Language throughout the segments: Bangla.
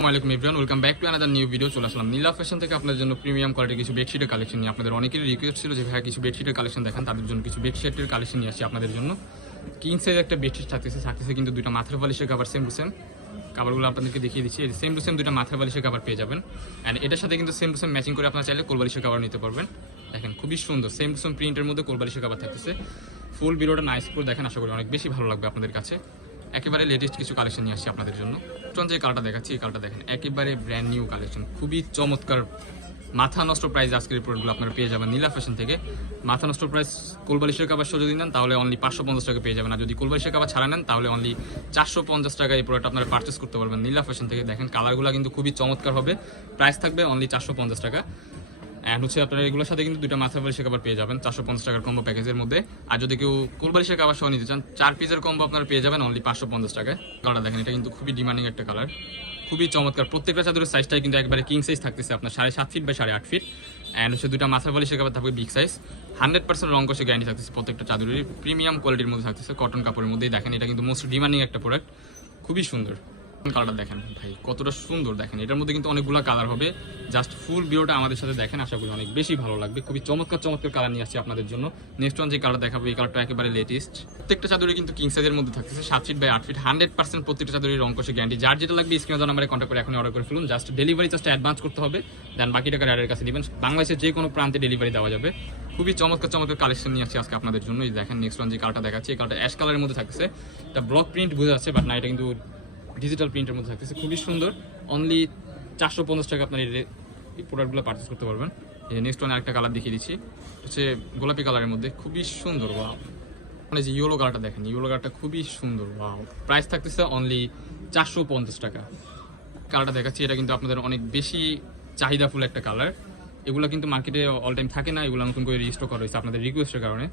আসসালামাইকুম everyone welcome back to another new video চলে আসলাম নীলা ফ্যাশন থেকে আপনাদের জন্য প্রিমিয়াম কোয়ালিটির কিছু বেডশিটের কালেকশন নিয়ে। আপনাদের অনেকেরই রিকোয়েস্ট ছিল যে ভাই কিছু বেডশিটের কালেকশন দেখান, তাদের জন্য কিছু বেডশিটের কালেকশন নিয়ে আসি আপনাদের জন্য। কিং সাইজ একটা বেডশিট থাকতেছে থাকতেছে কিন্তু দুটো মাথার বালিশের কাভার সেম টু সেম কাভারগুলো আপনাদেরকে দেখিয়ে দিচ্ছি সেম টু সেম দুটো মাথার বালিশের কাভার পেয়ে যাবেন। অ্যান্ড এটার সাথে কিন্তু সেম টু সেম ম্যাচিং করে আপনারা চাইলে কোলবালিশের কাভার নিতে পারবেন। দেখেন, খুবই সুন্দর সেম টু সেম প্রিন্টের মধ্যে কোলবালিশের কাভার থাকতেছে। ফুল ভিডিওটা নাইস করে দেখেন, আশা করি অনেক বেশি ভালো লাগবে আপনাদের কাছে। একেবারে লেটেস্ট কিছু কালেকশন নিয়ে আসছি আপনাদের জন্য। যে কালটা দেখাচ্ছি, এই কালটা দেখেন। একেবারে ব্র্যান্ড নিউ কালেকশন খুবই চমৎকার মাথা নষ্ট প্রাইস আজকের প্রোডাক্টগুলো আপনারা পেয়ে যাবেন নীলা ফ্যাশন থেকে। মাথা নষ্ট প্রাইস কোলবালিশের কাবার সহ যদি নেন, তাহলে অনলি পাঁচশো পঞ্চাশ টাকা পেয়ে যাবেন। আর যদি কোলবালিশের কাবার ছাড়া নেন, তাহলে অনলি চারশো পঞ্চাশ টাকা এই প্রোডাক্ট আপনারা পার্চেস করতে পারবেন নীলা ফ্যাশন থেকে। দেখেন কালারগুলো কিন্তু খুবই চমৎকার হবে। প্রাইস থাকবে অনলি চারশো পঞ্চাশ টাকা। অ্যান্ড হচ্ছে আপনারা এগুলোর সাথে কিন্তু দুইটা মাথা বালিশের কাবার পেয়ে যাবেন। চারশো পঞ্চাশ টাকার কম্বো প্যাকেজের মধ্যে। আর যদি কেউ কুলবালিশের কাবার সহ নিতে চান, চার পিসের কম্বো আপনারা পেয়ে যাবেন অনলি পাঁচশো পঞ্চাশ টাকায়। কালারটা দেখেন, এটা কিন্তু খুবই ডিমান্ডিং একটা কালার খুবই চমৎকার। প্রত্যেকটা চাদরের সাইজটাই কিন্তু একবারে কিং সাইজ থাকতেছে আপনার, সাড়ে সাত ফিট বা সাড়ে আট ফিট অ্যান্ড হচ্ছে দুইটা মাথা বালিশের কাবার থাকবে বিগ সাইজ হান্ড্রেড পার্সেন্ট রং কষে গ্যারান্টি থাকতেছে প্রত্যেকটা চাদরের প্রিমিয়াম কোয়ালিটির মধ্যে থাকতেছে। কটন কাপড়ের মধ্যেই দেখেন, এটা কিন্তু মোস্ট ডিমান্ডিং একটা প্রোডাক্ট খুবই সুন্দর। কালারটা দেখেন ভাই, কতটা সুন্দর দেখেন। এটার মধ্যে কিন্তু অনেকগুলো কালার হবে। জাস্ট ফুল ভিডিওটা আমাদের সাথে দেখেন, আশা করি অনেক বেশি ভালো লাগবে। খুবই চমৎকার চমৎকার কালার নিয়ে আসছি আপনাদের জন্য। নেক্সট ওয়ান যে কালার দেখাবো, এই কালারটা একেবারে লেটেস্ট প্রত্যেকটা চাদরে কিন্তু কিং সাইজের মধ্যে থাকতেছে, সাত ফিট বাই আট ফিট হান্ড্রেড পার্সেন্ট প্রত্যেকটা চাদরের রং কষে গ্যারান্টি যার যেটা লাগবে স্ক্রিনে নাম্বারে কন্ট্যাক্ট করে এখন অর্ডার করে ফেলুন। জাস্ট ডেলিভারি জাস্ট অ্যাডভান্স করতে হবে। দেন বাকি টাকা রাইডের কাছে দিবেন বাংলাদেশের যে কোনো প্রান্তে ডেলিভারি দেওয়া যাবে। খুবই চমৎকার চমৎকার কালেকশন নিয়ে আসছি আজকে আপনাদের জন্য। দেখেন নেক্সট ওয়ান যে কালারটা দেখাচ্ছি, এই কালারটা অ্যাশ কালারের মধ্যে থাকছে এটা ব্লক প্রিন্ট বোঝা যাচ্ছে বাট না, এটা কিন্তু ডিজিটাল প্রিন্টের মধ্যে থাকতেছে। খুবই সুন্দর। অনলি চারশো পঞ্চাশ টাকা আপনার এই প্রোডাক্টগুলো পারচেস করতে পারবেন। নেক্সট ওয়ান আরেকটা কালার দেখিয়ে দিচ্ছি। হচ্ছে গোলাপি কালারের মধ্যে। খুবই সুন্দর বা মানে যে ইয়েলো কালারটা দেখেন ইয়েলো কালারটা খুবই সুন্দর ওয়াও প্রাইস থাকতেছে অনলি চারশো পঞ্চাশ টাকা। কালারটা দেখাচ্ছি, এটা কিন্তু আপনাদের অনেক বেশি চাহিদাফুল একটা কালার এগুলো কিন্তু মার্কেটে অল টাইম থাকে না, এগুলো নতুন করে রিস্টক করা হয়েছে আপনাদের রিকোয়েস্টের কারণে।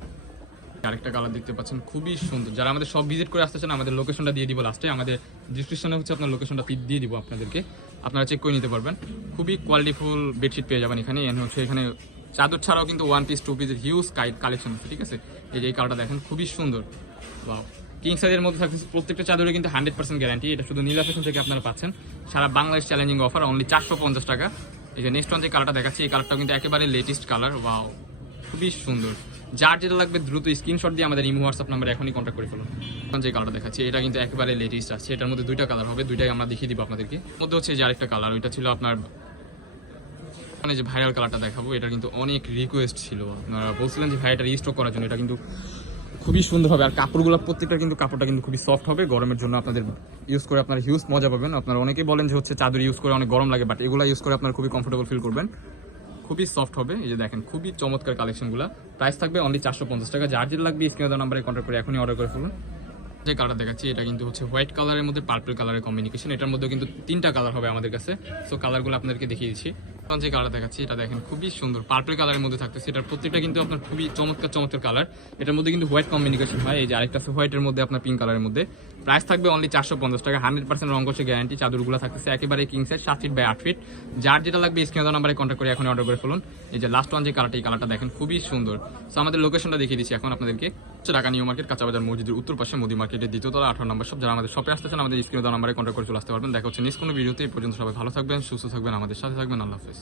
আরেকটা কালার দেখতে পাচ্ছেন, খুবই সুন্দর। যারা আমাদের সব ভিজিট করে আসতেছেন আমাদের লোকেশনটা দিয়ে দিব লাস্টে আমাদের ডিসক্রিপশনে হচ্ছে আপনার লোকেশনটা দিয়ে দিব আপনাদেরকে। আপনারা চেক করে নিতে পারবেন। খুবই কোয়ালিটিফুল বেডশিট পেয়ে যাবেন এখানে। এখানে হচ্ছে এখানে চাদর ছাড়াও কিন্তু ওয়ান পিস টু পিসের হিউজ কালেকশন আছে, ঠিক আছে? এই যে এই কালারটা দেখেন, খুবই সুন্দর। Wow. কিং সাইজের মধ্যে থাকছে প্রত্যেকটা চাদরে কিন্তু হান্ড্রেড পার্সেন্ট গ্যারান্টি এটা শুধু নীলা ফ্যাশন থেকে আপনারা পাচ্ছেন। সারা বাংলাদেশ চ্যালেঞ্জিং অফার অনলি চারশো পঞ্চাশ টাকা। এই যে নেক্সট ওয়ান যে কালারটা দেখাচ্ছি, এই কালারটা কিন্তু একেবারে লেটেস্ট কালার ওয়াও খুবই সুন্দর। যার যেটা লাগবে দ্রুত স্ক্রিনশট দিয়ে আমাদের ইমো হোয়াটসঅ্যাপ নাম্বারে এখনই কন্ট্যাক্ট করে ফেলুন। এখন যে কালারটা দেখাচ্ছি, এটা কিন্তু একেবারে লেটেস্ট আছে এটার মধ্যে দুইটা কালার হবে, দুইটাই আমরা দেখিয়ে দিব আপনাদেরকে। মধ্যে হচ্ছে যে আরেকটা কালার ওইটা ছিল আপনার মানে যে ভাইরাল কালারটা দেখাবো, এটা কিন্তু অনেক রিকোয়েস্ট ছিল। আপনারা বলছিলেন যে ভাই, এটা রিস্টক করার জন্য, এটা কিন্তু খুবই সুন্দর হবে। আর কাপড়গুলো প্রত্যেকটা কিন্তু কাপড়টা কিন্তু খুবই সফট হবে। গরমের জন্য আপনাদের ইউজ করে আপনারা হিউজ মজা পাবেন। আপনারা অনেকেই বলেন যে হচ্ছে চাদর ইউজ করে অনেক গরম লাগে বাট এগুলো ইউজ করে আপনারা খুবই কমফোর্টেবল ফিল করবেন। খুবই সফট হবে। এই যে দেখেন, খুবই চমৎকার কালেকশনগুলো প্রাইস থাকবে অনলি চারশো পঞ্চাশ টাকা। যার যেটা লাগবে স্ক্রিনে দেওয়া নাম্বারে কন্ট্যাক্ট করে এখনই অর্ডার করে ফেলুন। যে কালার দেখাচ্ছি, এটা কিন্তু হচ্ছে হোয়াইট কালারের মধ্যে পার্পল কালারের কম্বিনেশন এটার মধ্যে কিন্তু তিনটা কালার হবে আমাদের কাছে। সো কালারগুলো আপনাদেরকে দেখিয়ে দিচ্ছি। যে কালার দেখাচ্ছি, এটা দেখেন খুবই সুন্দর। পার্পল কালারের মধ্যে থাকতেছে, এটার প্রত্যেকটা কিন্তু আপনার খুবই চমৎকার চমৎকার কালার এটার মধ্যে কিন্তু হোয়াইট হয়, এই যে আরেকটা হোয়াইটের মধ্যে আপনার পিঙ্ক কালারের মধ্যে। প্রাইস থাকবে অনলি চারশো পঞ্চাশ টাকা হান্ড্রেড পার্সেন্ট গ্যারান্টি চাদরগুলো থাকতেছে একেবারে কিং সাত ফিট বাই আট ফিট যার যেটা লাগবে স্ক্রিনে নাম্বারে কন্ট্যাক্ট করে এখন অর্ডার করে ফেলুন। এই যে লাস্ট ওয়ান যে কালারটা এই কালারটা দেখেন খুবই সুন্দর। সো আমাদের লোকেশনটা দেখিয়ে দিচ্ছি এখন আপনাদেরকে। ঢাকা নিউ মার্কেট, কাঁচাবাজার মসজিদের উত্তর পাশে মোদি মার্কেটের দ্বিতীয়তলা আঠারো নম্বর সব যারা আমাদের শপে আসতেছেন, আমাদের স্ক্রিনে নাম্বারে কন্ট্যাক্ট করে চলে আসতে পারবেন। দেখা হচ্ছে নেক্সট কোনো ভিডিওতে এই পর্যন্ত সবাই ভালো থাকবেন, সুস্থ থাকবেন, আমাদের সাথে থাকবেন। আল্লাহ হাফেজ।